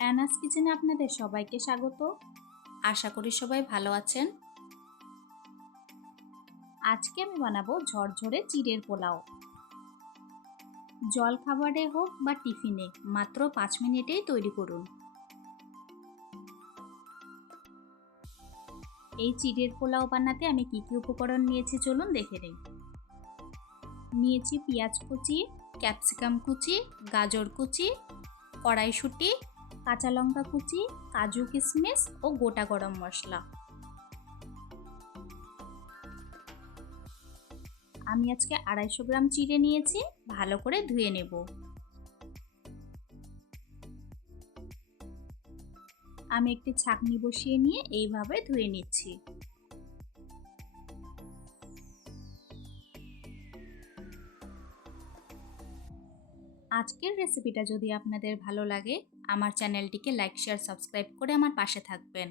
অ্যানাস কিচেনে আপনাদের সবাইকে স্বাগত। আশা করি সবাই ভালো আছেন। আজকে আমি বানাবো ঝরঝরে চিড়ের পোলাও। জলখাবারে হোক বা টিফিনে মাত্র 5 মিনিটেই তৈরি করুন। এই চিড়ের পোলাও বানাতে আমি কি কি উপকরণ নিয়েছি চলুন দেখে নিই। নিয়েছি পেঁয়াজ কুচি, ক্যাপসিকাম কুচি, গাজর কুচি, কড়াইশুঁটি, কাঁচা লঙ্কা কুচি, কাজু কিশমিশ ও গোটা গরম মশলা। আমি আজকে 250 গ্রাম চিড়ে নিয়েছি, ভালো করে ধুয়ে নেব। আমি একটি ছাঁকনি বসিয়ে নিয়ে এইভাবে ধুয়ে নিচ্ছি। আজকের রেসিপিটা যদি আপনাদের ভালো লাগে আমার চ্যানেলটিকে লাইক, শেয়ার, সাবস্ক্রাইব করে আমার পাশে থাকবেন।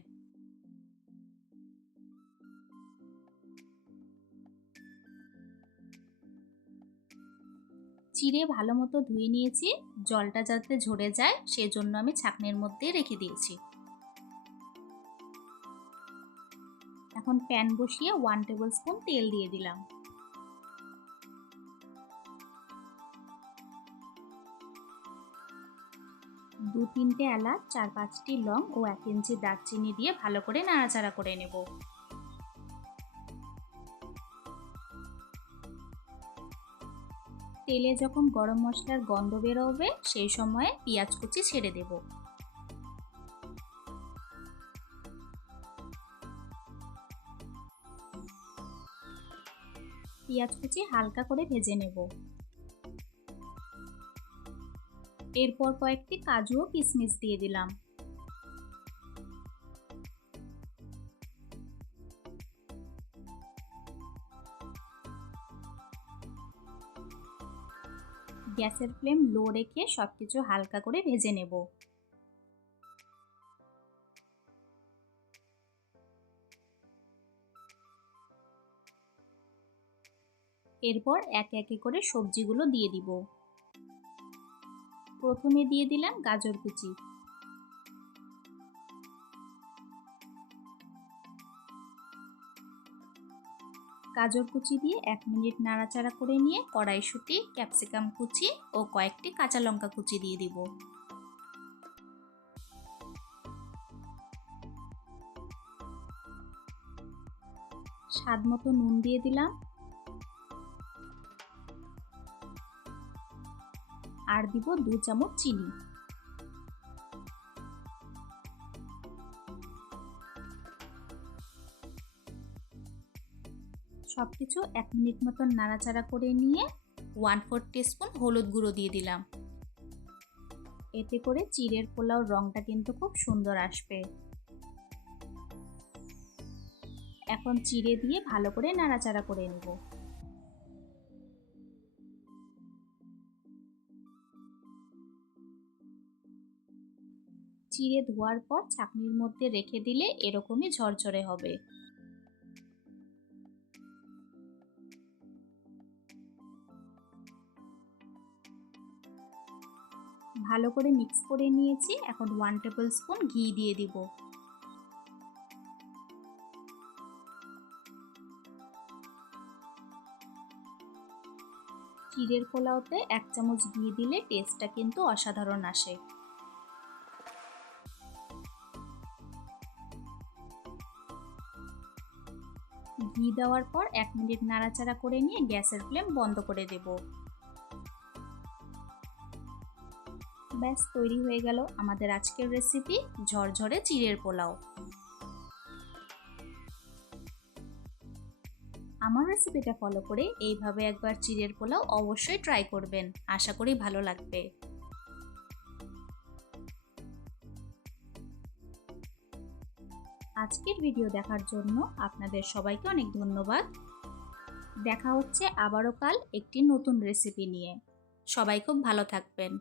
চিড়ে ভালো মতো ধুয়ে নিয়েছি, জলটা যাতে ঝরে যায় সেজন্য আমি ছাঁকনির মধ্যে রেখে দিয়েছি। এখন প্যান বসিয়ে 1 টেবিল স্পুন তেল দিয়ে দিলাম। দু তিনটে এলাচ, 4-5টি লং ও 1 ইঞ্চি দারচিনি দিয়ে ভালো করে নাড়াচাড়া করে নেব। তেলে যখন গরম মশলার গন্ধ বেরোবে সেই সময়ে পেঁয়াজ কুচি ছেড়ে দেব। পেঁয়াজ কুচি হালকা করে ভেজে নেব। এরপর কয়েকটি কাজু ও কিশমিশ দিয়ে দিলাম। গ্যাসের ফ্লেম লো রেখে সবকিছু হালকা করে ভেজে নেব। এরপর একে একে করে সবজিগুলো দিয়ে দিব। প্রথমে দিয়ে দিলাম গাজর কুচি, গাজর কুচি দিয়ে 1 মিনিট নাড়াচাড়া করে নিয়ে কড়াইশুঁটি, ক্যাপসিকাম কুচি ও কয়েকটি কাঁচা লঙ্কা কুচি দিয়ে দিব। স্বাদ মতো নুন দিয়ে দিলাম আর দিব 2 চামচ চিনি। সবকিছু 1 মিনিট মতো নাড়াচাড়া করে নিয়ে 1/4 টিস্পুন হলুদ গুঁড়ো দিয়ে দিলাম। এতে করে চিড়ের পোলাওর রংটা কিন্তু খুব সুন্দর আসবে। এখন চিড়ে দিয়ে ভালো করে নাড়াচাড়া করে নেব। চিড়ে ধোয়ার পর ছাঁকনির মধ্যে রেখে দিলে এরকমই ঝরঝরে হবে। ভালো করে মিক্স করে নিয়েছি, এখন 1 টেবিল স্পুন ঘি দিয়ে দিব। চিড়ের পোলাওতে 1 চামচ ঘি দিলে টেস্টটা কিন্তু অসাধারণ আসে। ঘি দেওয়ার পর 1 মিনিট নাড়াচাড়া করে নিয়ে গ্যাসের ফ্লেম বন্ধ করে দেব। ব্যাস তৈরি হয়ে গেল আমাদের আজকের রেসিপি ঝরঝরে চিড়ের পোলাও। আমার রেসিপিটা ফলো করে এইভাবে একবার চিড়ের পোলাও অবশ্যই ট্রাই করবেন, আশা করি ভালো লাগবে। আজকের ভিডিও দেখার জন্য আপনাদের সবাইকে অনেক ধন্যবাদ। দেখা হচ্ছে আবারও কাল একটি নতুন রেসিপি নিয়ে। সবাই খুব ভালো থাকবেন।